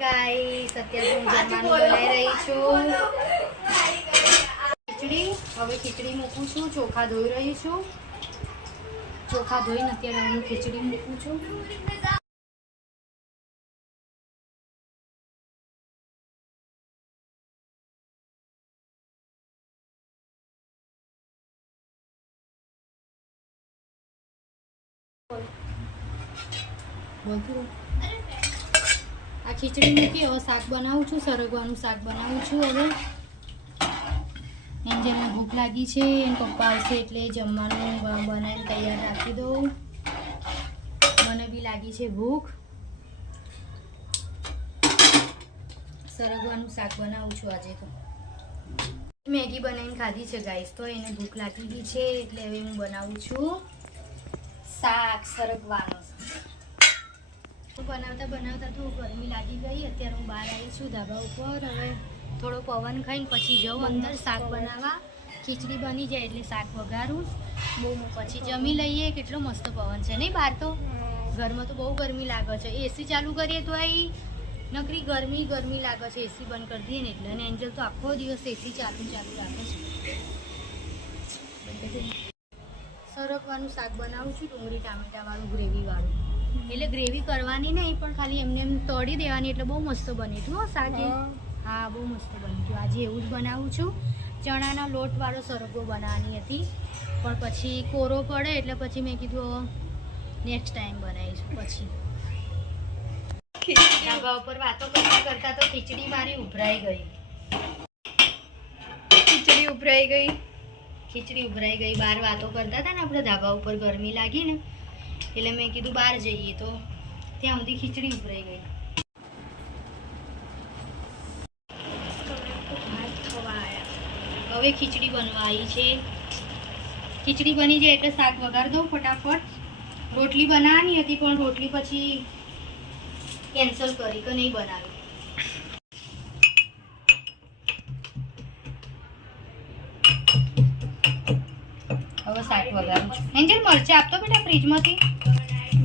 Guys અત્યારે હું જમવાનું બનાવી રહી છું ખીચડી. હવે ખીચડી મૂકું છું. ચોખા ધોઈ રહી છું. ચોખા ધોઈને અત્યારે હું ખીચડી મૂકું છું. આ ખીચડી મૂકી હવે શાક બનાવું છું. સરગવાનું શાક બનાવું છું. હવે એન્જલને ભૂખ લાગી છે. એને પપ્પા આવશે એટલે જમવાનું બનાવીને તૈયાર રાખી દઉં. મને બી લાગી છે ભૂખ. સરગવાનું શાક બનાવું છું આજે. તો મેગી બનાવીને ખાધી છે ગાઈસ, તો એને ભૂખ લાગી ગઈ છે એટલે હવે હું બનાવું છું શાક સરગવાનું. બનાવતા બનાવતા તો ગરમી લાગી ગઈ. અત્યારે હું બહાર આવી છું ધાબા ઉપર. હવે થોડો પવન ખાઈને પછી જાઉં અંદર શાક બનાવવા. ખીચડી બની જાય એટલે શાક વઘારું. પછી જમી લઈએ. કેટલો મસ્ત પવન છે નહીં બહાર? તો ઘરમાં તો બહુ ગરમી લાગે છે. એસી ચાલુ કરીએ તો અહીં નકરી ગરમી લાગે છે. એસી બંધ કરી દઈએ ને એટલે. અને એન્જલ તો આખો દિવસ એસી ચાલુ રાખે છે. સરગવાનું શાક બનાવું છું. ડુંગળી ટામેટાવાળું ગ્રેવીવાળું. એટલે ગ્રેવી કરવાની નહીં પણ ખાલી એમને એમ તળી દેવાની. એટલે બહુ મસ્ત બની હતું શાક. હા બહુ મસ્ત બની હતું. આજે એવું જ બનાવું છું. ચણાના લોટવાળો સરગવો બનાવવાની હતી પણ પછી કોરો પડે એટલે પછી મેં કીધું નેક્સ્ટ ટાઈમ બનાવીશું. પછી ધાબા ઉપર વાતો કરતા તો ખીચડી મારી ઉભરાઈ ગઈ. ખીચડી ઉભરાઈ ગઈ. બહાર વાતો કરતા હતા ને આપણે ધાબા ઉપર. ગરમી લાગી ને એટલે મેં કીધું બહાર જઈએ તો ત્યાં સુધી ખીચડી ઉભરાઈ ગઈ. હવે ખીચડી બનવા આવી છે. ખીચડી બની જાય એટલે શાક વઘાર દઉં ફટાફટ. રોટલી બનાવવાની હતી પણ રોટલી પછી કેન્સલ કરી કે નહીં બનાવી. હવે શાક વઘારું છું. એન્જલ મરચાં આપતો બેટા ફ્રીજમાંથી.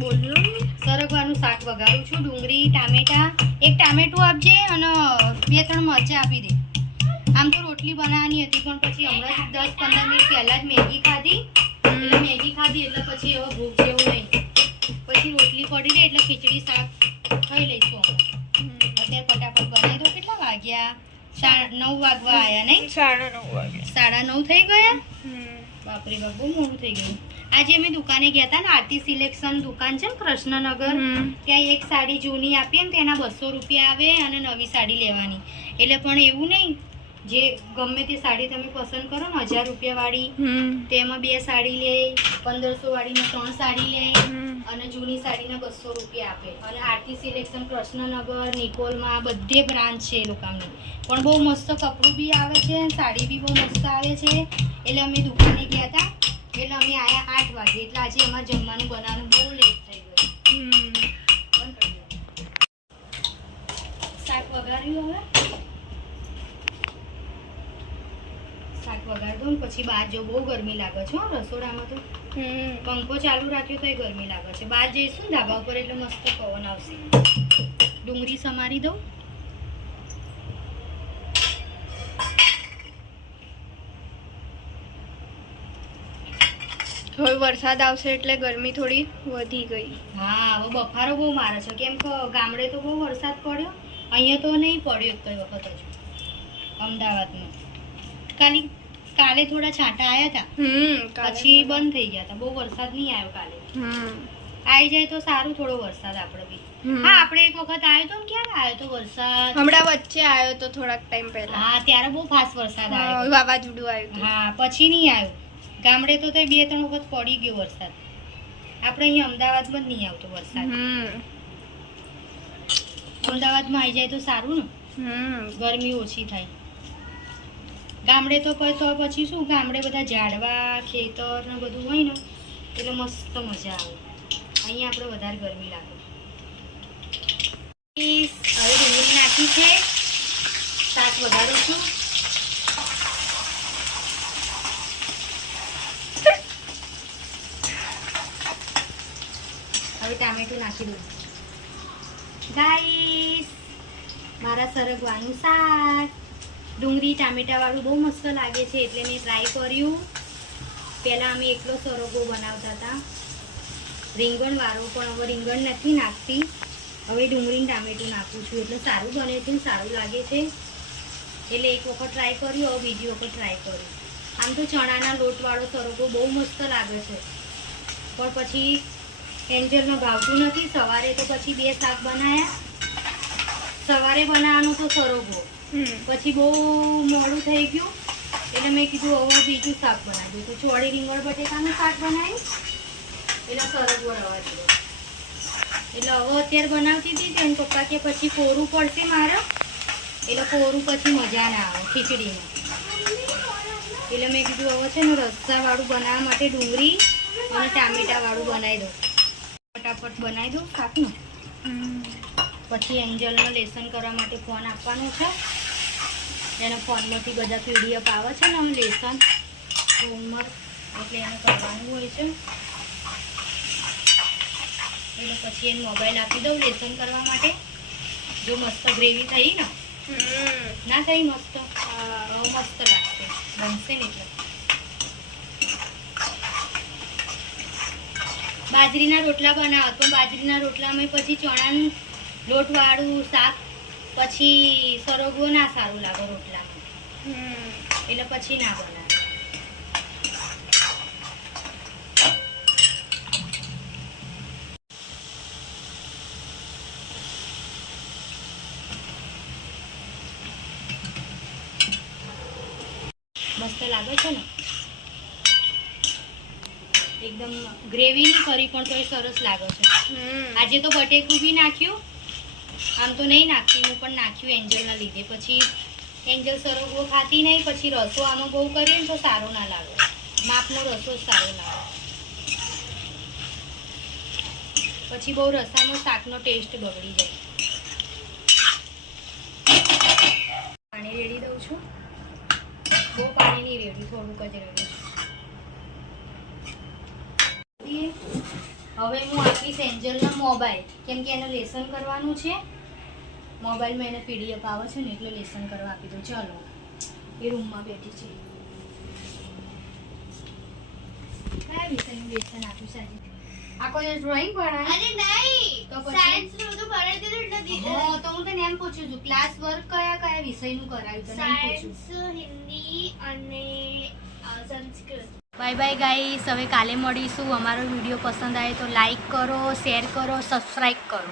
બોલો. સરગવાનું શાક વઘારું છું. ડુંગળી ટામેટા. એક ટામેટું આપજે અને 2-3 મરચાં આપી દે. આમ તો રોટલી બનાવવાની હતી પણ પછી હમણાં 10-15 મિનિટ પહેલા જ મેગી ખાધી. એટલે પછી હવે ભૂખ જેવું નહીં. પછી રોટલી પડી રહી એટલે ખીચડી શાક ખાઈ લઈશું. અત્યારે ફટાફટ બનાવી દો. કેટલા વાગ્યા? 9 વાગવા આવ્યા નહીં? 9:30 થઈ ગયા. બાપરે બાપ, બહુ મોડું થઈ ગયું. આજે અમે દુકાને ગયા હતા ને, આરતી સિલેક્શન દુકાન છે ને કૃષ્ણનગર. ત્યાં એક સાડી જૂની આપીએ ને તેના 200 રૂપિયા આવે અને નવી સાડી લેવાની. એટલે પણ એવું નહીં, જે ગમે તે સાડી તમે પસંદ કરો ને 1000 રૂપિયા વાળી, તેમાં 2 સાડી લે, 1500 વાળીમાં 3 સાડી લે અને જૂની સાડીના 200 રૂપિયા આપે. અને આરતી સિલેક્શન કૃષ્ણનગર નિકોલમાં બધે બ્રાન્ચ છે એ લોકોની. પણ બહુ મસ્ત કપડું બી આવે છે, સાડી બી બહુ મસ્ત આવે છે. એટલે અમે દુકાને ગયા હતા એટલે અમે આવ્યા 8 વાગે. એટલે આજે અમારે જમવાનું બનાવવાનું બહુ લેટ થઈ ગયું. શાક વઘાર્યું. હવે શાક વઘાર દઉં પછી બહાર જો બહુ ગરમી લાગે છે રસોડામાં. તો પંખો ચાલુ રાખ્યો તો ગરમી લાગે છે. બહાર જઈશું ને ધાબા ઉપર એટલે મસ્ત પવન આવશે. ડુંગળી સમારી દઉં. હવે વરસાદ આવશે એટલે ગરમી થોડી વધી ગઈ. હા હવે બફારો બહુ મારે છે. કેમ કે ગામડે તો બહુ વરસાદ પડ્યો, અહીંયા તો નહીં પડ્યો કઈ વખત જ અમદાવાદમાં. કાલે થોડા છાંટા આવ્યા હતા પછી બંધ થઈ ગયા હતા. બહુ વરસાદ નહીં આવ્યો કાલે. આવી જાય તો સારું થોડો વરસાદ. આપણે બી હા આપણે એક વખત આવ્યો તો. ક્યારે આવ્યો તો વરસાદ? હમણાં વચ્ચે આવ્યો તો થોડાક ટાઈમ પહેલા. હા ત્યારે બહુ ફાસ્ટ વરસાદ આવ્યો. વાવાઝોડું આવ્યું. હા પછી નહીં આવ્યો. ગામડે તો 2-3 વખત પડી ગયો વરસાદ. આપણે અહીંયા અમદાવાદમાં જ નહીં આવતો વરસાદ. અમદાવાદમાં આવી જાય તો સારું ને, ગરમી ઓછી થાય. ગામડે તો પછી શું, ગામડે બધા ઝાડવા ખેતર ને બધું હોય ને એટલે મસ્ત મજા આવે. અહીંયા આપણે વધારે ગરમી લાગે. હવે ડુંગળી નાખી છે. શાક વઘારું છું. હવે ટામેટું નાખી દઉં. ગાઈસ મારા સરગવાનું શાક ડુંગળી ટામેટાવાળું બહુ મસ્ત લાગે છે એટલે મેં ટ્રાય કર્યું. પહેલાં અમે એકલો સરગવો બનાવતા હતા રીંગણવાળો, પણ હવે રીંગણ નથી નાખતી, હવે ડુંગળી ટામેટું નાખું છું એટલે સારું બને છે ને સારું લાગે છે. એટલે એક વખત ટ્રાય કર્યું, હવે બીજી વખત ટ્રાય કર્યું. આમ તો ચણાના લોટવાળો સરગવો બહુ મસ્ત લાગે છે, પણ પછી એન્જલને ભાવતું નથી. સવારે તો પછી 2 શાક બનાવ્યા. સવારે બનાવવાનું તો સરગવો, પછી બહુ મોડું થઈ ગયું એટલે મેં કીધું હવે બીજું શાક બનાવ્યું, તો ચોળી રીંગણ બટેકાનું શાક બનાવ્યું એટલે સરગવો રવા દીધો. એટલે હવે અત્યારે બનાવતી હતી તો એના પપ્પા કે પછી કોરું પડશે મારે, એટલે કોરું પછી મજા ના આવે ખીચડીમાં. એટલે મેં કીધું હવે છે ને રસ્સાવાળું બનાવવા માટે ડુંગળી અને ટામેટાવાળું બનાવી દઉં, ફટાફટ બનાવી દઉં શાકનું. પછી એન્જલને લેસન કરવા માટે ફોન આપવાનો છે. એના ફોનમાંથી બધા PDF આવે છે ને આમ લેસન હોમવર્ક, એટલે એને કરવાનું હોય છે. એટલે પછી એને મોબાઈલ આપી દઉં લેસન કરવા માટે. જો મસ્ત ગ્રેવી થઈ ને, ના થઈ મસ્ત, મસ્ત લાગશે, બનશે ને. એટલે બાજરીના રોટલા બનાવત, પણ બાજરીના રોટલામાં પછી ચણાનું લોટવાળું શાક પછી સરગવો ના સારું લાગે રોટલામાં, એટલે પછી ના બનાવે. મસ્ત લાગે છે ને, એકદમ ગ્રેવી ની કરી પણ તો સરસ લાગે છે. આજે તો બટેકું બી નાખ્યું, આમ તો નહીં નાખતી હું, પણ નાખ્યું એન્જલના લીધે. પછી એન્જલ સરગવો ખાતી નહીં, પછી રસો આમાં બહુ કરીએ ને તો સારો ના લાગે, માપનો રસો જ સારો લાગે. પછી બહુ રસામાં શાકનો ટેસ્ટ બગડી જાય. પાણી રેડી દઉં છું, બહુ પાણી નહીં રેડી, થોડુંક જ રેડી. હવે હું આપીશ એન્જલનો મોબાઈલ, કેમ કે એને લેસન કરવાનું છે. મોબાઈલમાં એને PDF આવે છે ને એટલે લેસન કરવા આપી દઉં. ચાલો, એ રૂમમાં બેઠી છે. કયા વિષયનું લેસન આપ્યું છે? આખો દિવસ ડ્રોઈંગ ભણાય? અરે નહીં, તો પછી સાયન્સ નું બધું ભણાવી દીધું એટલે તો હું તને એમ પૂછું છું ક્લાસ વર્ક કયા વિષયનું કરાવ્યું તને એમ પૂછું. સાયન્સ, હિન્દી અને સંસ્કૃત. બાય બાય ગાઈસ, હવે કાલે મળીશું. અમારો વિડીયો પસંદ આવે તો લાઈક કરો, શેર કરો, સબસ્ક્રાઈબ કરો.